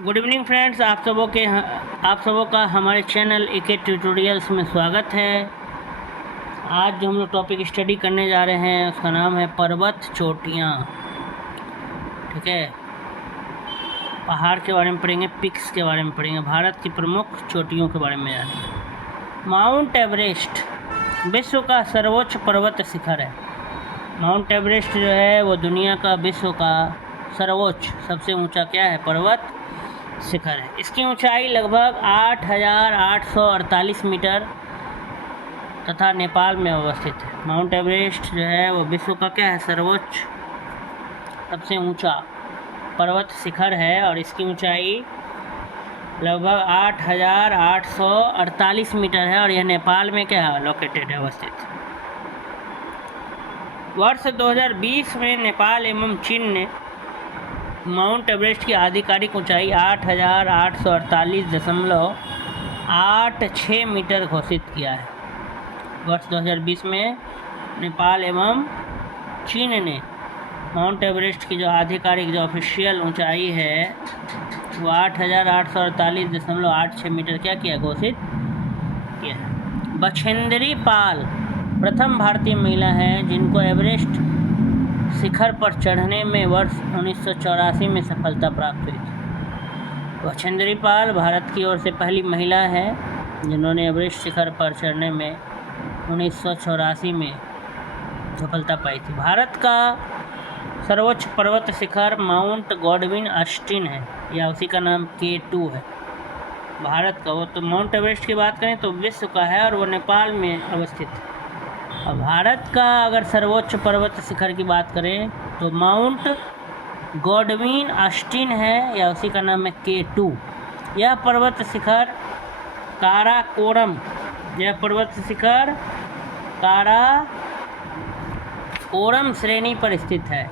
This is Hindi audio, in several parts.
गुड इवनिंग फ्रेंड्स, आप सबों का हमारे चैनल एके ट्यूटोरियल्स में स्वागत है। आज जो हम लोग टॉपिक स्टडी करने जा रहे हैं उसका नाम है पर्वत चोटियाँ। ठीक है, पहाड़ के बारे में पढ़ेंगे, पिक्स के बारे में पढ़ेंगे, भारत की प्रमुख चोटियों के बारे में जानेंगे। माउंट एवरेस्ट विश्व का सर्वोच्च पर्वत शिखर है। माउंट एवरेस्ट जो है वो दुनिया का विश्व का सर्वोच्च सबसे ऊंचा क्या है, पर्वत शिखर है। इसकी ऊंचाई लगभग 8,848 मीटर तथा नेपाल में अवस्थित है। माउंट एवरेस्ट जो है वो विश्व का क्या है, सर्वोच्च सबसे ऊंचा पर्वत शिखर है और इसकी ऊंचाई लगभग 8,848 मीटर है और यह नेपाल में क्या है, लोकेटेड है, अवस्थित। वर्ष 2020 में नेपाल एवं चीन ने माउंट एवरेस्ट की आधिकारिक ऊंचाई 8,848.86 मीटर घोषित किया है। वर्ष 2020 में नेपाल एवं चीन ने माउंट एवरेस्ट की जो आधिकारिक जो ऑफिशियल ऊंचाई है वो 8,848.86 मीटर क्या किया, घोषित किया है। बछेंद्री पाल प्रथम भारतीय महिला हैं जिनको एवरेस्ट शिखर पर चढ़ने में वर्ष 1984 में सफलता प्राप्त हुई थी। बछेंद्री पाल भारत की ओर से पहली महिला है जिन्होंने एवरेस्ट शिखर पर चढ़ने में 1984 में सफलता पाई थी। भारत का सर्वोच्च पर्वत शिखर माउंट गॉडविन ऑस्टिन है, या उसी का नाम K2 है। भारत का वो तो माउंट एवरेस्ट की बात करें तो विश्व का है और वो नेपाल में अवस्थित है। अब भारत का अगर सर्वोच्च पर्वत शिखर की बात करें तो माउंट गॉडविन ऑस्टिन है, या उसी का नाम है K2। यह पर्वत शिखर काराकोरम श्रेणी पर स्थित है।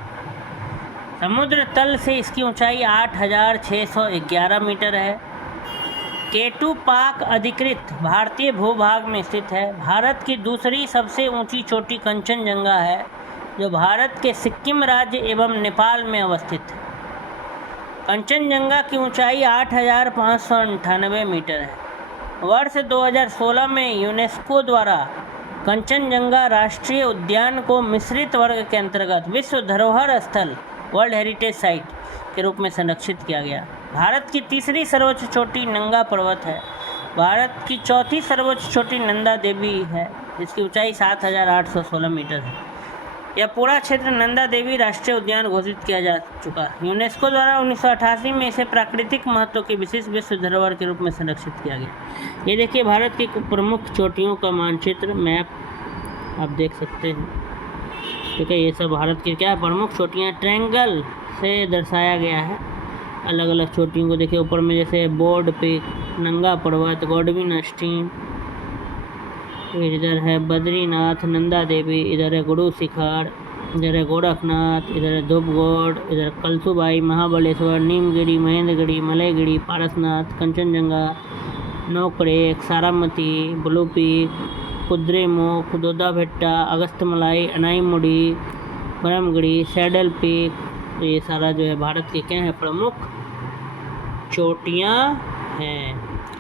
समुद्र तल से इसकी ऊंचाई 8,611 मीटर है। K2 पाक अधिकृत भारतीय भूभाग में स्थित है। भारत की दूसरी सबसे ऊंची चोटी कंचनजंगा है जो भारत के सिक्किम राज्य एवं नेपाल में अवस्थित है। कंचनजंगा की ऊंचाई 8,598 मीटर है। वर्ष 2016 में यूनेस्को द्वारा कंचनजंगा राष्ट्रीय उद्यान को मिश्रित वर्ग के अंतर्गत विश्व धरोहर स्थल वर्ल्ड हेरिटेज साइट के रूप में संरक्षित किया गया। भारत की तीसरी सर्वोच्च चोटी नंगा पर्वत है। भारत की चौथी सर्वोच्च चोटी नंदा देवी है जिसकी ऊंचाई 7,816 मीटर है। यह पूरा क्षेत्र नंदा देवी राष्ट्रीय उद्यान घोषित किया जा चुका है। यूनेस्को द्वारा 1988 में इसे प्राकृतिक महत्व की विशेष विश्व धरोहर के रूप में संरक्षित किया गया। ये देखिए भारत की प्रमुख चोटियों का मानचित्र, मैप आप देख सकते हैं। ठीक है, ये सब भारत की क्या प्रमुख चोटियाँ ट्रायंगल से दर्शाया गया है। अलग अलग चोटियों को देखिए, ऊपर में जैसे बोर्ड पिक, नंगा पर्वत, गॉडविन ऑस्टिन, इधर है बद्रीनाथ, नंदा देवी, इधर है गुरु शिखर, इधर है गोरखनाथ, इधर है धूपगढ़, इधर कलसुबाई, महाबलेश्वर, नीमगिरी, महेंद्रगिरी, मलयगिरी, पारसनाथ, कंचनजंगा, नौकरेक, सारामती, ब्लू पीक, कुद्रेमुख, दोदाभेट्टा, अगस्तमलाई, अनाईमुड़ी, ब्रह्मगिरी, सैडल पीक। तो ये सारा जो है भारत के क्या है, प्रमुख चोटियाँ हैं।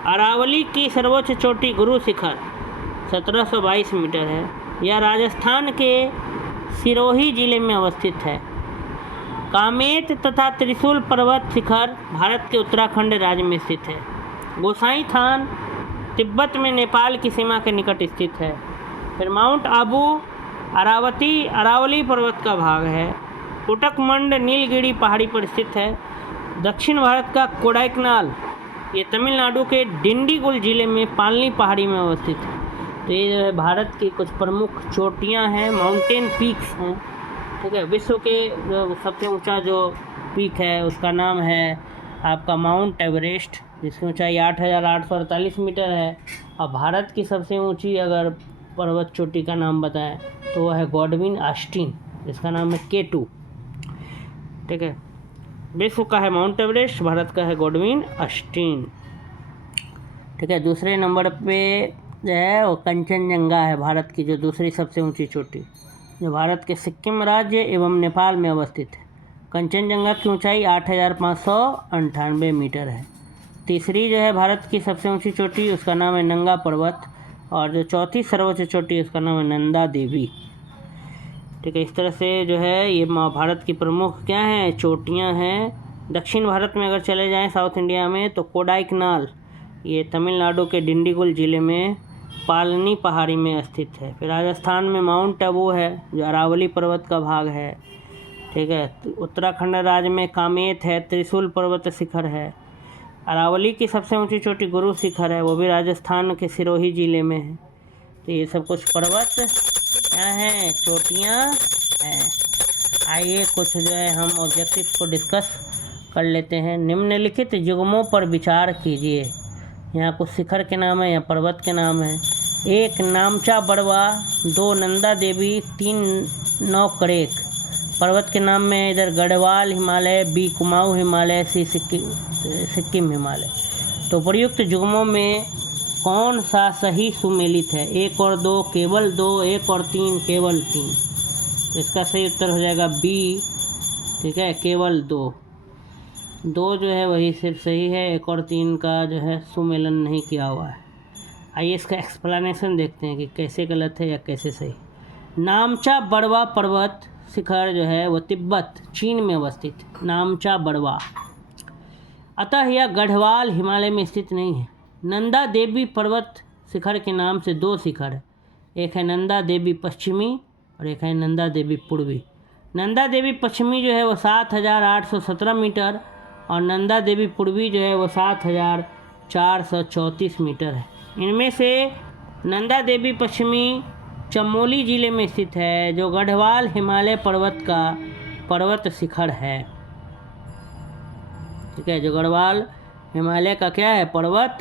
अरावली की सर्वोच्च चोटी गुरु शिखर 1722 मीटर है। यह राजस्थान के सिरोही जिले में अवस्थित है। कामेट तथा त्रिशूल पर्वत शिखर भारत के उत्तराखंड राज्य में स्थित है। गोसाई थान तिब्बत में नेपाल की सीमा के निकट स्थित है। फिर माउंट आबू अरावली पर्वत का भाग है। कुटकमंड नीलगिरी पहाड़ी पर स्थित है। दक्षिण भारत का कोडाइकनाल ये तमिलनाडु के डिंडीगुल जिले में पालनी पहाड़ी में अवस्थित है। तो ये जो है भारत की कुछ प्रमुख चोटियाँ हैं, माउंटेन पीक्स हैं। ठीक है, विश्व के जो सबसे ऊंचा जो पीक है उसका नाम है आपका माउंट एवरेस्ट जिसकी ऊंचाई 8,848 मीटर है। और भारत की सबसे ऊंची अगर पर्वत चोटी का नाम बताएं तो वह है गॉडविन ऑस्टिन जिसका नाम है K2। ठीक है, विश्व का है माउंट एवरेस्ट, भारत का है गॉडविन ऑस्टिन। ठीक है, दूसरे नंबर पे जो है वो कंचनजंगा है, भारत की जो दूसरी सबसे ऊंची चोटी, जो भारत के सिक्किम राज्य एवं नेपाल में अवस्थित है। कंचनजंगा की ऊंचाई 8,598 मीटर है। तीसरी जो है भारत की सबसे ऊंची चोटी, उसका नाम है नंगा पर्वत। और जो चौथी सर्वोच्च चोटी, उसका नाम है नंदा देवी। ठीक है, इस तरह से जो है ये भारत की प्रमुख क्या हैं, चोटियाँ हैं। दक्षिण भारत में अगर चले जाएं, साउथ इंडिया में, तो कोडाइकनाल ये तमिलनाडु के डिंडीगुल ज़िले में पालनी पहाड़ी में स्थित है। फिर राजस्थान में माउंट आबू है जो अरावली पर्वत का भाग है। ठीक है, उत्तराखंड राज्य में कामेत है, त्रिशूल पर्वत शिखर है। अरावली की सबसे ऊंची चोटी गुरु शिखर है, वो भी राजस्थान के सिरोही ज़िले में है। तो ये सब कुछ पर्वत क्या हैं, चोटियाँ हैं। आइए कुछ जो है हम ऑब्जेक्टिव्स को डिस्कस कर लेते हैं। निम्नलिखित युग्मों पर विचार कीजिए। यहाँ कुछ शिखर के नाम है या पर्वत के नाम है। 1 नामचा बड़वा, 2 नंदा देवी, 3 नौकरेक। पर्वत के नाम में इधर गढ़वाल हिमालय, बी कुमाऊं हिमालय, सी सिक्किम हिमालय। तो प्रयुक्त युग्मों में कौन सा सही सुमेलित है? 1 और 2 केवल 2, 1 और 3 केवल 3। तो इसका सही उत्तर हो जाएगा बी। ठीक है, केवल 2 जो है वही सिर्फ सही है, 1 और 3 का जो है सुमेलन नहीं किया हुआ है। आइए इसका एक्सप्लेनेशन देखते हैं कि कैसे गलत है या कैसे सही। नामचा बड़वा पर्वत शिखर जो है वो तिब्बत चीन में अवस्थित नामचा बड़वा, अतः यह गढ़वाल हिमालय में स्थित नहीं है। नंदा देवी पर्वत शिखर के नाम से 2 शिखर है, एक है नंदा देवी पश्चिमी और एक है नंदा देवी पूर्वी। नंदा देवी पश्चिमी जो है वो 7,817 मीटर और नंदा देवी पूर्वी जो है वो 7,434 मीटर है। इनमें से नंदा देवी पश्चिमी चमोली ज़िले में स्थित है, जो गढ़वाल हिमालय पर्वत का पर्वत शिखर है। ठीक है, जो गढ़वाल हिमालय का क्या है, पर्वत